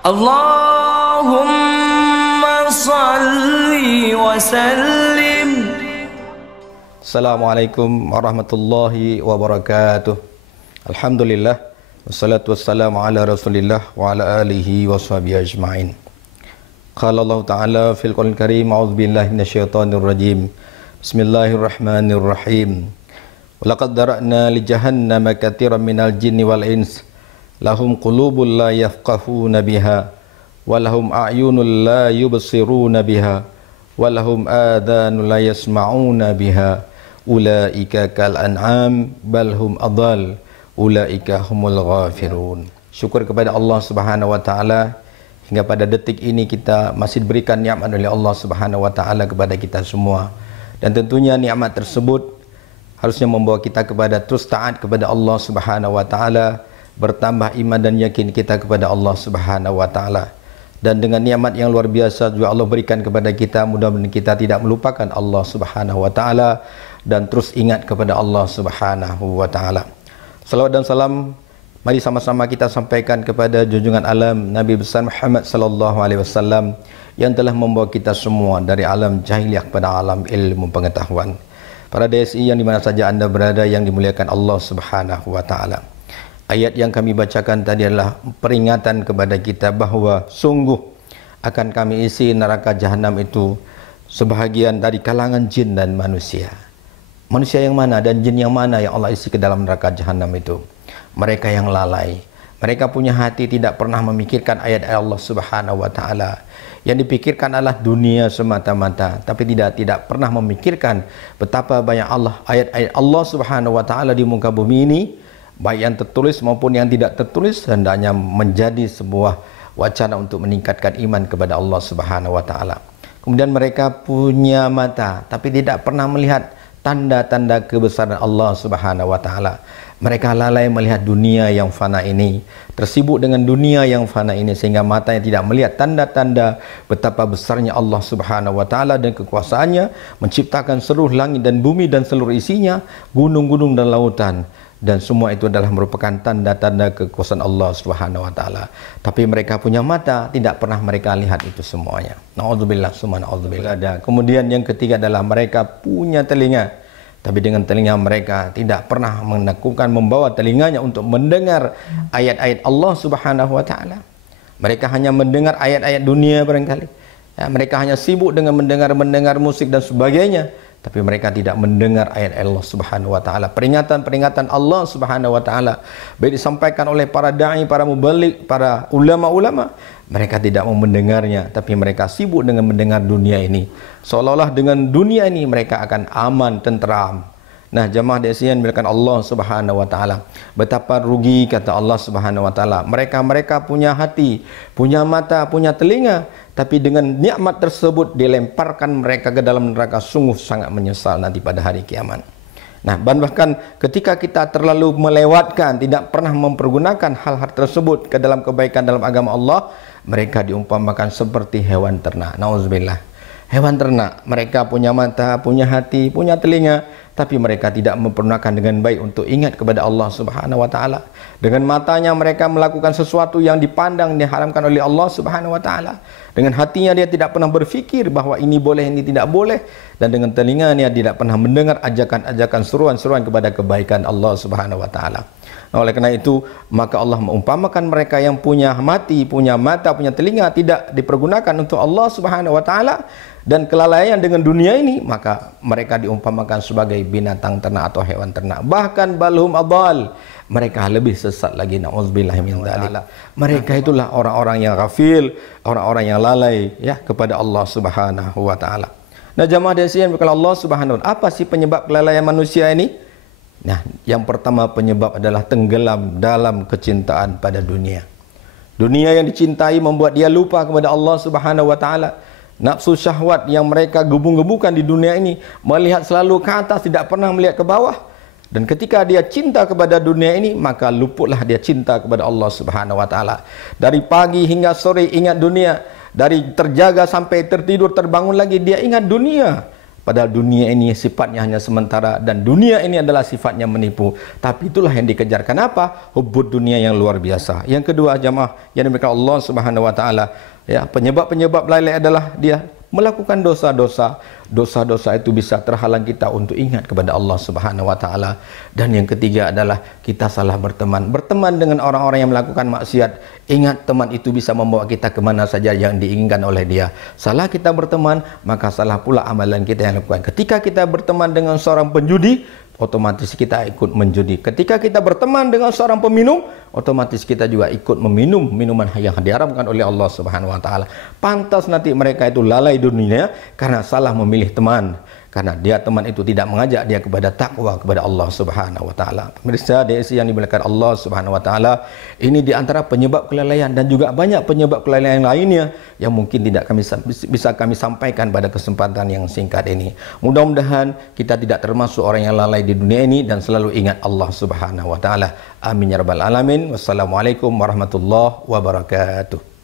Allahumma salli wa sallim. Assalamualaikum warahmatullahi wabarakatuh. Alhamdulillah, wassalatu wassalamu ala rasulillah wa ala alihi wa sahbihi ajma'in. Qala Allah Ta'ala fil Qur'anil Karim, a'udzu billahi minasyaitonir rajim. Bismillahirrahmanirrahim. Walaqad dara'na li jahannama katsiran minal jinni wal ins lahum qulubun la yafqahuna biha wa lahum a'yunun la yubsiruna biha wa lahum adhanun la yasma'una biha ulaika kal an'am bal hum adall ulaika humul ghafirun. Syukur kepada Allah Subhanahu wa taala, hingga pada detik ini kita masih diberikan nikmat oleh Allah Subhanahu wa taala kepada kita semua, dan tentunya nikmat tersebut harusnya membawa kita kepada terus taat kepada Allah Subhanahu wa taala, bertambah iman dan yakin kita kepada Allah Subhanahu wa taala. Dan dengan nikmat yang luar biasa juga Allah berikan kepada kita, mudah-mudahan kita tidak melupakan Allah Subhanahu wa taala dan terus ingat kepada Allah Subhanahu wa taala. Salawat dan salam mari sama-sama kita sampaikan kepada junjungan alam Nabi besar Muhammad sallallahu alaihi wasallam yang telah membawa kita semua dari alam jahiliyah kepada alam ilmu pengetahuan. Para DSI yang dimana saja anda berada yang dimuliakan Allah Subhanahu wa taala. Ayat yang kami bacakan tadi adalah peringatan kepada kita bahawa sungguh akan kami isi neraka jahanam itu sebahagian dari kalangan jin dan manusia. Manusia yang mana dan jin yang mana yang Allah isi ke dalam neraka jahanam itu? Mereka yang lalai. Mereka punya hati tidak pernah memikirkan ayat-ayat Allah Subhanahu wa taala. Yang dipikirkan adalah dunia semata-mata, tapi tidak pernah memikirkan betapa banyak ayat-ayat Allah Subhanahu wa taala di muka bumi ini, baik yang tertulis maupun yang tidak tertulis, hendaknya menjadi sebuah wacana untuk meningkatkan iman kepada Allah Subhanahu wa taala. Kemudian mereka punya mata tapi tidak pernah melihat tanda-tanda kebesaran Allah Subhanahu wa taala. Mereka lalai melihat dunia yang fana ini, tersibuk dengan dunia yang fana ini, sehingga matanya tidak melihat tanda-tanda betapa besarnya Allah Subhanahu wa taala dan kekuasaannya menciptakan seluruh langit dan bumi dan seluruh isinya, gunung-gunung dan lautan. Dan semua itu adalah merupakan tanda-tanda kekuasaan Allah Subhanahu wa taala. Tapi mereka punya mata, tidak pernah mereka lihat itu semuanya. Nauzubillah summa nauzubillah. Kemudian yang ketiga adalah mereka punya telinga, tapi dengan telinga mereka tidak pernah membawa telinganya untuk mendengar ayat-ayat Allah Subhanahu wa taala. Mereka hanya mendengar ayat-ayat dunia barangkali. Ya, mereka hanya sibuk dengan mendengar musik dan sebagainya. Tapi mereka tidak mendengar ayat Allah Subhanahu wa taala, peringatan-peringatan Allah Subhanahu wa taala, baik disampaikan oleh para dai, para mubalik, para ulama-ulama. Mereka tidak mau mendengarnya, tapi mereka sibuk dengan mendengar dunia ini. Seolah-olah dengan dunia ini mereka akan aman, tenteram. Nah, jamaah DSI yang dimuliakan Allah Subhanahu wa taala, betapa rugi kata Allah Subhanahu wa taala. Mereka punya hati, punya mata, punya telinga, tapi dengan nikmat tersebut dilemparkan mereka ke dalam neraka, sungguh sangat menyesal nanti pada hari kiamat. Nah, bahkan ketika kita terlalu melewatkan, tidak pernah mempergunakan hal-hal tersebut ke dalam kebaikan dalam agama Allah, mereka diumpamakan seperti hewan ternak. Nauzubillah. Hewan ternak, mereka punya mata, punya hati, punya telinga, tapi mereka tidak mempergunakan dengan baik untuk ingat kepada Allah Subhanahu wa taala. Dengan matanya mereka melakukan sesuatu yang dipandang, diharamkan oleh Allah Subhanahu wa taala. Dengan hatinya dia tidak pernah berfikir bahwa ini boleh, ini tidak boleh, dan dengan telinganya dia tidak pernah mendengar ajakan-ajakan, seruan-seruan kepada kebaikan Allah Subhanahu wa taala. Nah, oleh karena itu maka Allah mengumpamakan mereka yang punya hati, punya mata, punya telinga tidak dipergunakan untuk Allah Subhanahu wa taala dan kelalaian dengan dunia ini, maka mereka diumpamakan sebagai binatang ternak atau hewan ternak. Bahkan balhum adal, mereka lebih sesat lagi. Nauzubillahi min dzalik. Mereka itulah orang-orang yang ghafil, orang-orang yang lalai ya kepada Allah Subhanahu wa taala. Nah, jamaah dasian berkata Allah Subhanahu wa taala, apa sih penyebab kelalaian manusia ini? Nah, yang pertama penyebab adalah tenggelam dalam kecintaan pada dunia. Dunia yang dicintai membuat dia lupa kepada Allah Subhanahu wa taala. Nafsu syahwat yang mereka gebung-gebungkan di dunia ini, melihat selalu ke atas, tidak pernah melihat ke bawah. Dan ketika dia cinta kepada dunia ini, maka luputlah dia cinta kepada Allah Subhanahu wa taala. Dari pagi hingga sore ingat dunia, dari terjaga sampai tertidur terbangun lagi dia ingat dunia. Padahal dunia ini sifatnya hanya sementara dan dunia ini adalah sifatnya menipu. Tapi itulah yang dikejar. Kenapa? Hubbud dunia yang luar biasa. Yang kedua, jamaah yang dimuliakan Allah Subhanahu wa taala, ya, penyebab-penyebab lalai adalah dia melakukan dosa-dosa. Dosa-dosa itu bisa terhalang kita untuk ingat kepada Allah Subhanahu wa taala. Dan yang ketiga adalah kita salah berteman. Berteman dengan orang-orang yang melakukan maksiat. Ingat, teman itu bisa membawa kita kemana saja yang diinginkan oleh dia. Salah kita berteman, maka salah pula amalan kita yang lakukan. Ketika kita berteman dengan seorang penjudi, otomatis kita ikut menjudi. Ketika kita berteman dengan seorang peminum, otomatis kita juga ikut meminum minuman yang diharamkan oleh Allah Subhanahu wa taala. Pantas nanti mereka itu lalai dunia karena salah memilih teman. Karena dia teman itu tidak mengajak dia kepada takwa kepada Allah Subhanahu wa taala. Pemirsa DSI yang dimuliakan Allah Subhanahu wa taala, ini di antara penyebab kelalaian dan juga banyak penyebab kelalaian lainnya yang mungkin tidak bisa kami sampaikan pada kesempatan yang singkat ini. Mudah-mudahan kita tidak termasuk orang yang lalai di dunia ini dan selalu ingat Allah Subhanahu wa taala. Amin ya rabbal alamin. Wassalamualaikum warahmatullahi wabarakatuh.